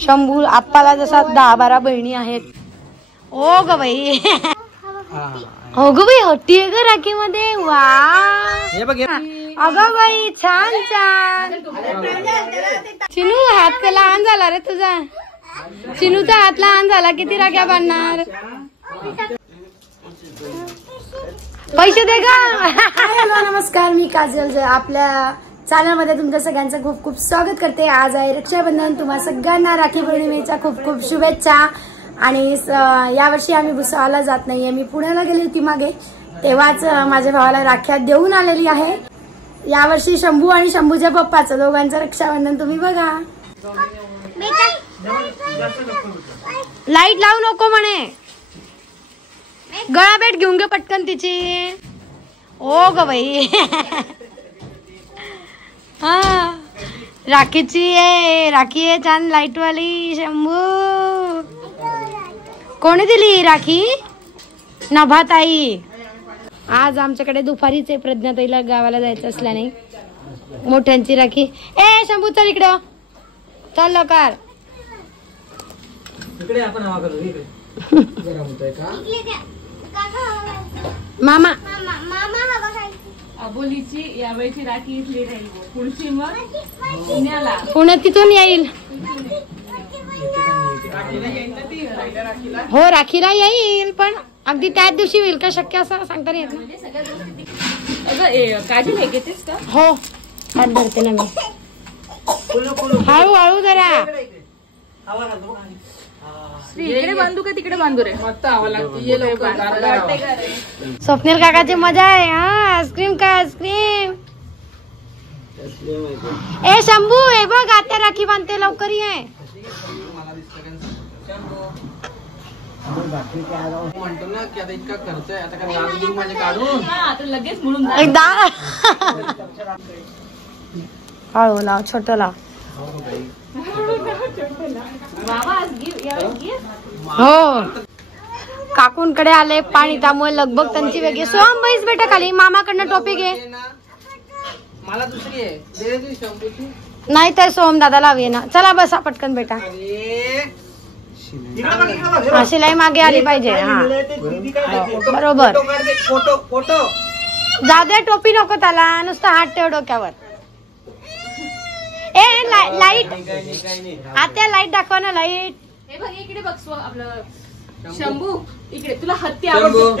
शंभू आप्पाला जसा 10-12 बहिणी आहेत. ओ ग बाई, हो ग बाई, होती ग राखी मध्ये. वा अगं बाई, छान छान. चिनू हात लहान झाला रे तुझा. चिनूचा हात लहान झाला. किती राख्या बांधणार? पैसे दे का? हॅलो नमस्कार, मी काजल. आपल्या चॅनलमध्ये तुमच्या सगळ्यांचं खूप खूप स्वागत करते. आज आहे रक्षाबंधन. तुम्हा सगळ्यांना राखी पौर्णिमेच्या खूप खूप शुभेच्छा. आणि यावर्षी आम्ही भुसावळला जात नाहीये. मी पुण्याला गेली होती मागे, तेव्हाच माझ्या भावाला राख्या देऊन आलेली आहे. यावर्षी शंभू आणि शंभूच्या पप्पाचं दोघांचं रक्षाबंधन तुम्ही बघा. लाईट लावू नको म्हणे. गळा भेट घेऊन घे पटकन तिची. ओ ग बाई, हा राखीची आहे. राखी आहे छान लाईट वाली. शंभू कोणी दिली राखी? नभाताई. आज आमच्याकडे दुपारीच आहे. प्रज्ञाताईला गावाला जायचं असल्याने मोठ्यांची राखी. ए शंभू चल इकडं, चल लवकर. मामा अबोलीची यावेळची राखी इथली राहील. पुढची मग पुण्याला. पुण्यात तिथून येईल. हो राखीला येईल, पण अगदी त्याच दिवशी होईल का शक्य असं सांगता नाही येत. काजल हे घेतेस का? हो हात धरते ना मी. हळू हळू जरा. इकडे बांधू का तिकडे बांधू रे? स्वप्नील काकाची मजा आहे. हा आईस्क्रीम का आईस्क्रीम. ए शंभू हे बघ आता राखी बांधते, लवकर ये. म्हणतो ना की आता इतका खर्च आहे, आता काय लाज देऊ माझे काढून. लगेच म्हणून एकदा हळू लाव, छोट लाव. हो काकूंकडे आले पाणी, त्यामुळे लगभग त्यांची वेगळी. सोहम बैस बेटा खाली. मामाकडनं टोपी घे. मला दुसरी आहे दे रे शंभूची. नाही तर सोहम दादा लावे ना. चला बसा पटकन बेटा. शिलाई मागे आली पाहिजे. हा बरोबर. फोटो फोटो जाऊ टोपी नको त्याला, नुसतं हात ठेव डोक्यावर. ए लाईट आता लाईट दाखवा ना. लाईट हे बघ इकडे बघ. आपलं शंभू इकडे. तुला हत्ती आवडतो?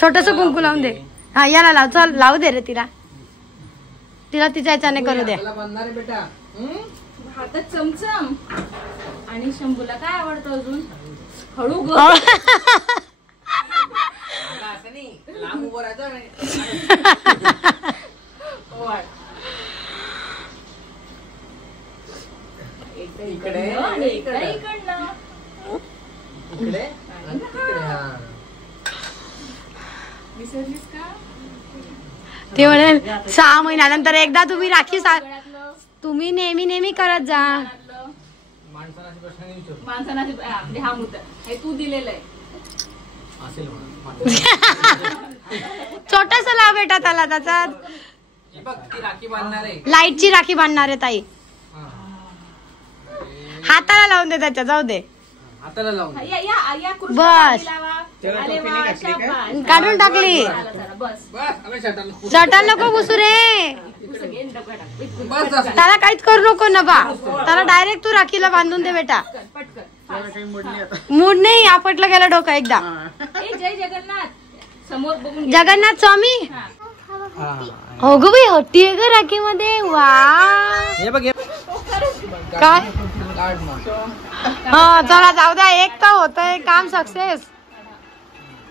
छोटस कुंकू लावून दे. हा याला लाव. चल लावू दे रे तिला. तिला तिच्या याच्याने करू दे. बेटा हातात चमचम. आणि शंभूला काय आवडतं अजून? हळू ग. असं नाही, लांब उभं राहायचं. इकडे इकडे इकडनं इकडे आणि तिकडे. हा विसरलीस का? ते म्हणेल 6 महिन्यानंतर एकदा तुम्ही राखी. तुम्ही नेहमी नेहमी करत जा. माणसांना हा मुद्दा हे तू दिलेलं आहे. छोटस लाव बेटा त्याला. त्याचा राखी बांधणार आहे. लाईटची राखी बांधणार आहे ताई. हाताला लावून दे त्याच्या. जाऊ दे. हाताला लावून बस काढून टाकली. शटल नको घुसू रे. त्याला काहीच करू नको ना बा. त्याला डायरेक्ट तू राखीला बांधून दे बेटा. मूड नाही. आपटलं गेलं डोकं एकदा. जय जगन्नाथ समोर बघून. जगन्नाथ स्वामी. हो ग बाई, होती आहे ग राखी मध्ये. वा हे बघ काय. हा चला जाऊ द्या. एक तर होतंय काम सक्सेस.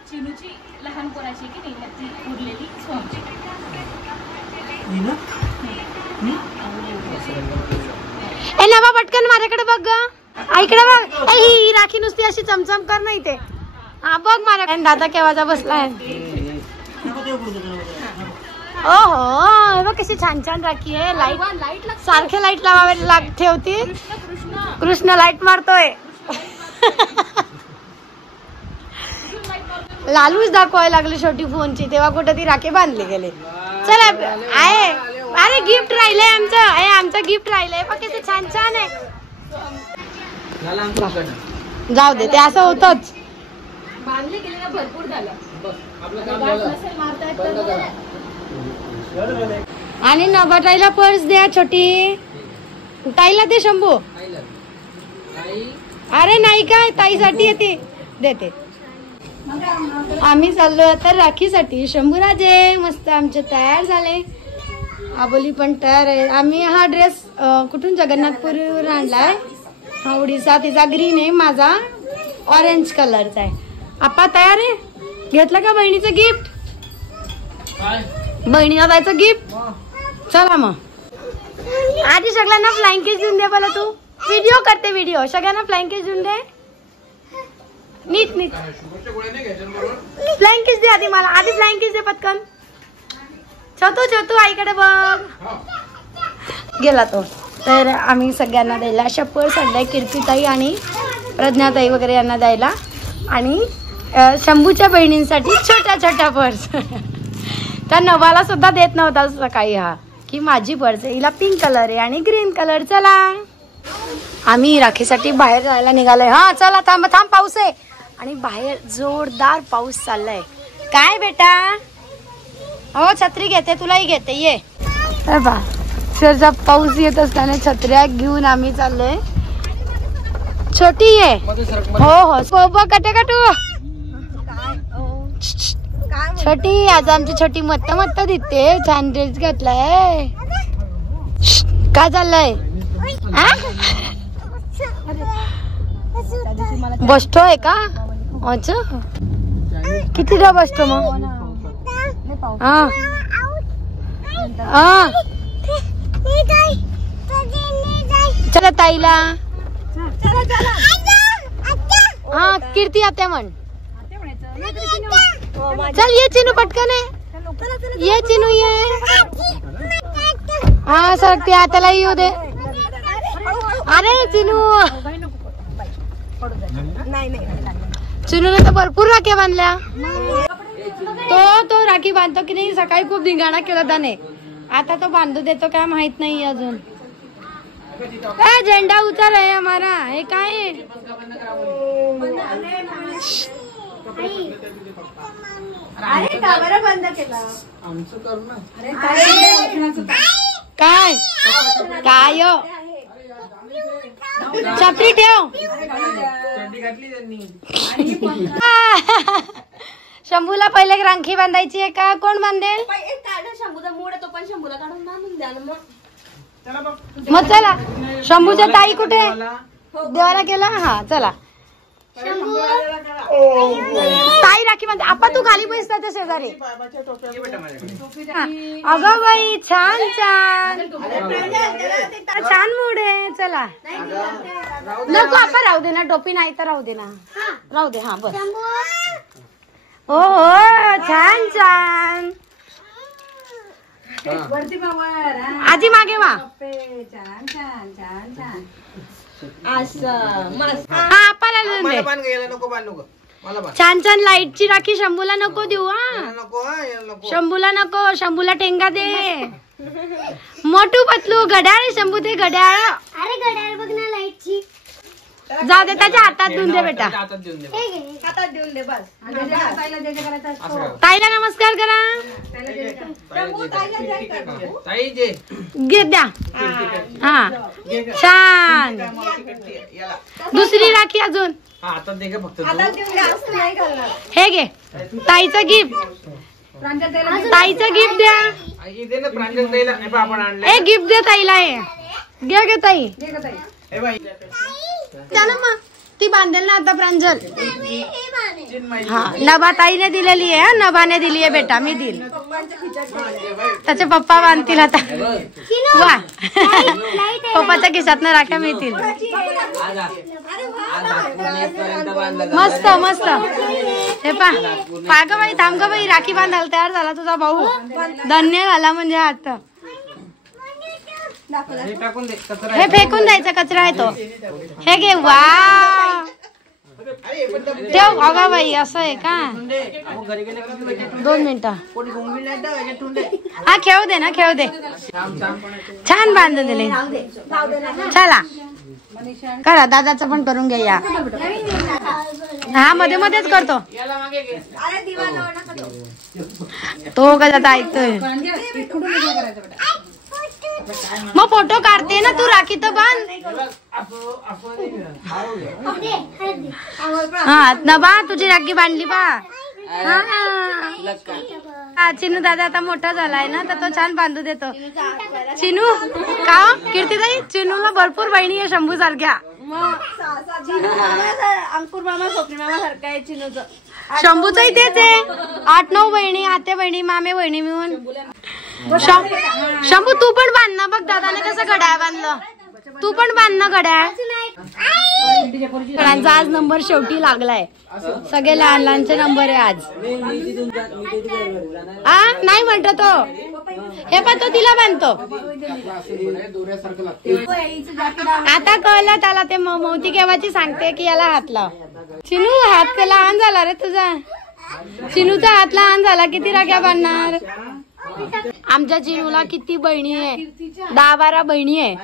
चिनूची लहान पोराची की नाही ती उरलेली सोमची. ए नवा पटकन माझ्याकडे बघ ग. इकडे बघ. ही राखी नुसती अशी चमचम कर नाही ते. हा बघ माझ्याकडे दादा केव्हाचा बसलाय. ओहो बघ कशी छान छान राखी आहे. लाईट सारखे लाईट लावावे ठेवती. कृष्ण लाईट मारतोय. लालूच दाखवायला लागले छोटी फोनची. तेव्हा कुठे ती राखी बांधली गेली. चला आहे अरे गिफ्ट राहिलंय आमचं, आमचं गिफ्ट राहिलंय बघ किती छान छान आहे. जाऊ दे ते असं होतच. बांधले गेले ना भरपूर झालं. आणि नवा ताईला पर्स द्या छोटी. ताईला दे शंभू. अरे नाही काय ताईसाठी येते देते. आम्ही चाललो आता राखीसाठी. शंभूराजे मस्त आमचे तयार झाले. आबोली पण तयार आहे. आम्ही हा ड्रेस कुठून जगन्नाथपुरीवरून आणलाय. हा उडीसा. तिचा ग्रीन आहे, माझा ऑरेंज कलरचा आहे. आपा तयार आहे. घेतलं का बहिणीचं गिफ्ट. बहिणीला द्यायचं गिफ्ट. चला मग आधी सगळ्यांना फ्लाइंग किस देऊन दे. बोला तू व्हिडिओ करते. व्हिडिओ सगळ्यांना फ्लाइंग किस देऊन दे. नीट नीट फ्लाइंग किस दे आधी. मला आधी फ्लाइंग किस दे पटकन. छोटू छोटू आईकडे बघ. गेला तो. तर आम्ही सगळ्यांना द्यायला अशा पर्स आणलाय. कीर्तीताई आणि प्रज्ञाताई वगैरे यांना द्यायला. आणि शंभूच्या बहिणींसाठी छोट्या छोट्या पर्स. त्या नवाला सुद्धा देत नव्हता सकाळी हा की माझी पर्स आहे. हिला पिंक कलर आहे आणि ग्रीन कलर. चला आम्ही राखीसाठी बाहेर जायला निघालोय. हा चला थांब थांब पाऊस आहे. आणि बाहेर जोरदार पाऊस चाललाय. काय बेटा. हो छत्री घेते तुलाही घेते ये. बा अक्षरशः पाऊस येत असताना छत्र्या घेऊन आम्ही चाललोय. छोटी ये. हो हो कटे कटू. छोटी आज आमची छोटी मत्त मत्त दिसते. छान ड्रेस घातलाय. काय चाललंय. बसतोय का. अच्छा कितीदा बसतो मग. हा हा चला ताईला. हा कीर्ती आत्या म्हण. चल ये चिनू पटकन आहे. ये चिनू ये. हा सरकते आत्याला येऊ दे. अरे चिनू. चिनूने तर भरपूर राख्या बांधल्या. तो राखी बांधतो की नाही. सकाळी खूप धिंगाणा केला त्याने. आता तो बांधू देतो काय माहित नाही अजून. झेंडा उचल आहे हमारा. हे काय अरे का बरं बंद केला. काय काय छत्री ठेव. शंभूला पहिले राखी बांधायची आहे का. कोण बांधेल. शंभूचा मूड आहे तो पण शंभूला काढून बांधून द्या ना मग चला. शंभूच्या ताई कुठे देवाला गेला. हा चला ताई राखी बांधते. आपा तू खाली बसता त्या शेजारी. अगं बाई छान छान छान मूड आहे. चला नको आपा राहू दे ना. टोपी नाही तर राहू दे ना. राहू दे. हा बस. हो हो छान छान. आजी मागे वा. छान छान लाईटची राखी. शंभूला नको देऊ. हा शंभूला नको. शंभूला टेंगा दे. मोठू पतलू घड्याळ. शंभू ते घड्याळ. अरे घड्याळ बघ ना लाईटची. जाऊ दे त्याच्या हातात देऊन दे बेटा. हातात देऊन दे बस. ताईला नमस्कार करा. घे द्या. हा छान. दुसरी राखी अजून. हे घे ताईचं गिफ्ट. ताईचं गिफ्ट द्या. हे गिफ्ट दे ताईला. हे घे गे ताई. ती बांधेल ना आता प्रांजल. हा नभा ताईने दिलेली आहे. नभाने दिली आहे बेटा. मी दिल. त्याचे पप्पा बांधतील आता. वा पप्पाच्या खिशात न राख्या मिळतील. मस्त मस्त. हे पा ग बाई थांब ग बाई. राखी बांधायला तयार झाला तुझा भाऊ. धन्य झाला म्हणजे आता. हे फेकून द्यायचा कचरा आहे तो. हे घे. वा ठेव. अगा बाई असं आहे का? 2 मिनिटं. हा खेळू दे ना, खेळू दे. छान बांधून दिले. चला करा, दादाचं पण करून घ्या. या हा मध्ये मध्येच करतो तो, कसा ऐकतोय. मग फोटो काढते ना तू, राखी तर बांध. हा ना बा, तुझी राखी बांधली बा. हा चिनू दादा आता मोठा झालाय ना, तर तो छान बांधू देतो. चिनू का कीर्तीताई, चिनूला भरपूर बहिणी आहे शंभू सारख्या. अंकुर मामा स्वप्नी मामा सारखा आहे चिनूचं. शंभूचंही तेच आहे. 8-9 बहिणी, आत्या बहिणी, मामे बहिणी मिळून. शंभू तू पण बांध ना. बघ दादाने कसं घड्याळ बांधलं, तू पण बांध ना घड्याळ. सगळ्यांचा आज नंबर शेवटी लागलाय. सगळे लहान लहानचे नंबर आहे आज. नाही म्हणतो तो. हे पण तो तिला बांधतो. आता कळलं त्याला. ते मोती केव्हाची सांगते की याला हात लाव. चिनू हात लहान झाला रे तुझा. चिनूचा हात लहान झाला. किती राख्या बांधणार. आमच्या चिनूला किती बहिणी आहे? 10-12 बहिणी आहे.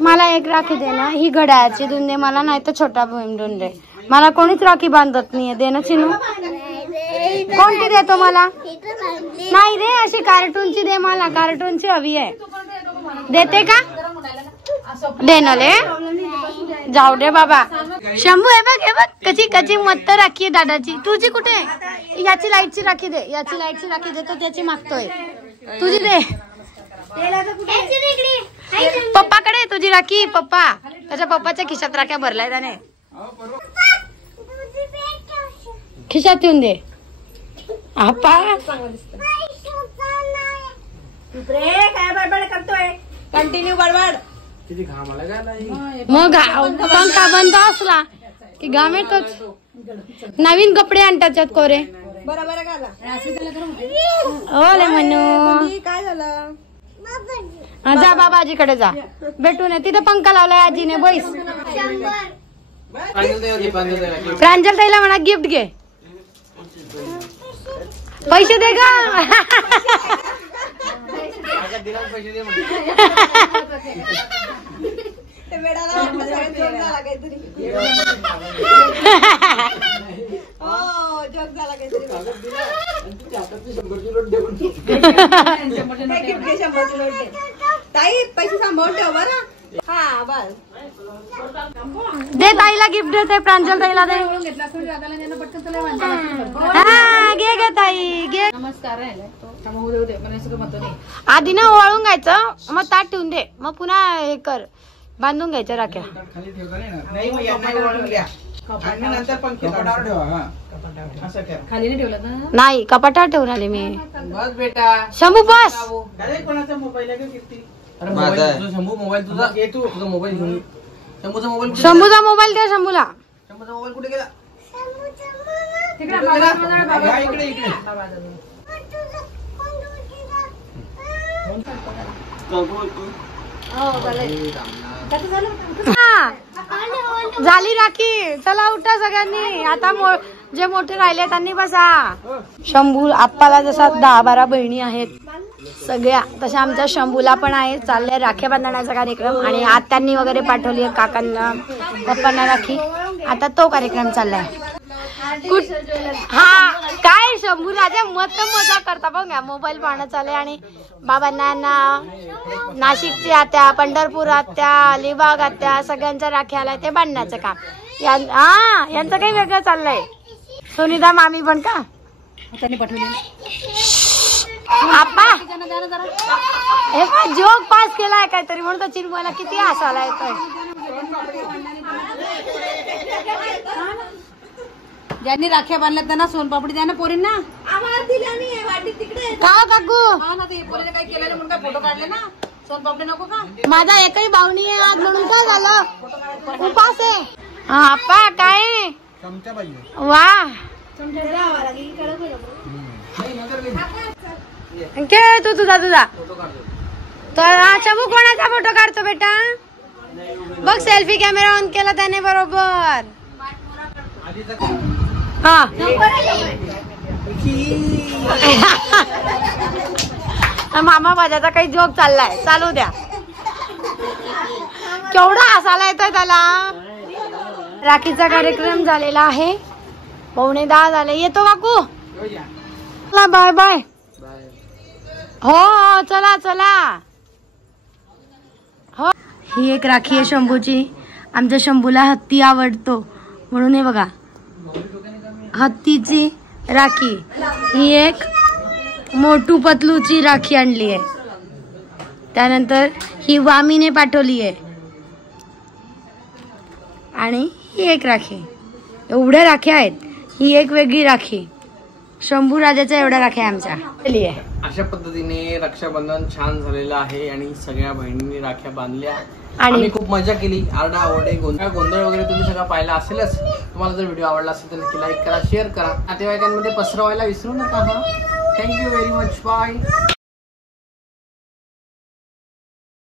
मला एक राखी दे ना. ही घड्याळाची देऊन दे मला, नाही तर छोटा बहीण देऊन दे मला. कोणीच राखी बांधत नाहीये. दे ना चिनू. कोणती देतो मला? नाही रे, अशी कार्टूनची दे मला. कार्टूनची हवी आहे. देते का? दे ना ले. जाऊ दे बाबा. शंभू हे बघ कची कची मत्त राखी आहे दादाची. तुझी कुठे? याची लाईटची राखी दे. याची लाईटची राखी दे. तो त्याची मागतोय. तुझी दे. पप्पाकडे तुझी राखी. पप्पा, त्याच्या पप्पाच्या खिशात राख्या भरलाय त्याने. खिशात येऊन दे. आपा काय बडबड करतोय? कंटिन्यू बडबड. मग पंखा बंद असला की घाम येतोच. नवीन कपडे आणतात कोरे. बरोबर ओले म्हणू. काय झालं? जा बाबा आजीकडे जा. भेटून तिथे पंखा लावलाय आजीने. बैस. प्रांजल ताईला म्हणा गिफ्ट घे. पैसे दे का? ताई पैसे सांभाळून ठेव बरं. हा बस. दे ताईला गिफ्ट देते. प्रांजल ताईला दे. हा घे घे ताई घे. नमस्कार. आधी ना ओवाळून घ्यायचं, मग ताट ठेवून दे, मग पुन्हा हे कर बांधून घ्यायच्या राख्या. खाली नाही ठेवलं ना? नाही कपाटावर ठेवून आले मी. बस बेटा. शंभू बस. कोणाचा मोबाईल आहे? शंभू मोबाईल तुझा. तुझा मोबाईल घेऊन. शंभूचा मोबाईल. शंभूचा मोबाईल द्या शंभूला. शंभूचा मोबाईल कुठे गेला? इकडे इकडे. झाली राखी. चला उठा सगळ्यांनी. आता जे मोठे राहिले त्यांनी बसा. शंभू आप्पाला जसा 10-12 बहिणी आहेत सगळ्या, तशा आमच्या शंभूला पण आहे. चाललंय राख्या बांधण्याचा कार्यक्रम. आणि आत्यांनी वगैरे पाठवली काकांना पप्पांना राखी. आता तो कार्यक्रम चाललाय. हा काय शंभू राजा मत मजा करता बघा. मोबाईल पाहणं चाललंय. आणि बाबांना नाशिकची आत्या, पंढरपूर आत्या, अलिबाग आत्या सगळ्यांच्या राख्या आलाय. ते बांधण्याचं काम. हा यांचं काही वेगळं चाललंय. सुनीता मामी पण का त्यांनी पाठवली. आप्पा हे काय जोक पास केलाय काहीतरी म्हणून तर चिन्मयला किती हसायला येतोय. ज्यांनी राख्या बांधल्या त्यांना सोनपापडी द्या ना पोरींना. आम्हाला दिल्या नाही वाटी तिकडे. का काकू? हा ना, ते पोरीने काय केलेलं म्हणून काय फोटो काढले ना. सोनपापडी नको का? माझा एकही भावनी आहे आज म्हणून काय झालं? उपास आहे. हा आप्पा काय वा. घे तू तुझा. तर शंभू कोणाचा फोटो काढतो बेटा? बघ सेल्फी कॅमेरा ऑन केला त्याने बरोबर. हा मामा माझ्याचा काही जोक चाललाय, चालू द्या. केवढा हसायला येतोय त्याला. राखीचा कार्यक्रम झालेला आहे, 9:45 झाले. येतो काकू, बाय बाय. हो चला चला. हो ही एक राखी आहे शंभूची. आमच्या शंभूला हत्ती आवडतो म्हणून हे बघा हत्तीची राखी. ही एक मोटू पतलूची राखी आणली आहे. त्यानंतर ही वामीने पाठवली आहे आणि ही एक राखी. एवढ्या राख्या आहेत. ही एक वेगळी राखी. शंभू राजाच्या एवढ्या राख्या आमच्या. अशा पद्धतीने रक्षाबंधन छान झालेलं आहे आणि सगळ्या बहिणींनी राख्या बांधल्या आणि खूप मजा केली. आरडा ओरडे गोंधळ वगैरे तुम्ही सगळं पाहिला असेलच. तुम्हाला जर व्हिडिओ आवडला असेल तर नक्की लाईक करा, शेअर करा, नातेवाईकांमध्ये पसरवायला विसरू नका. Thank you very much. बाय.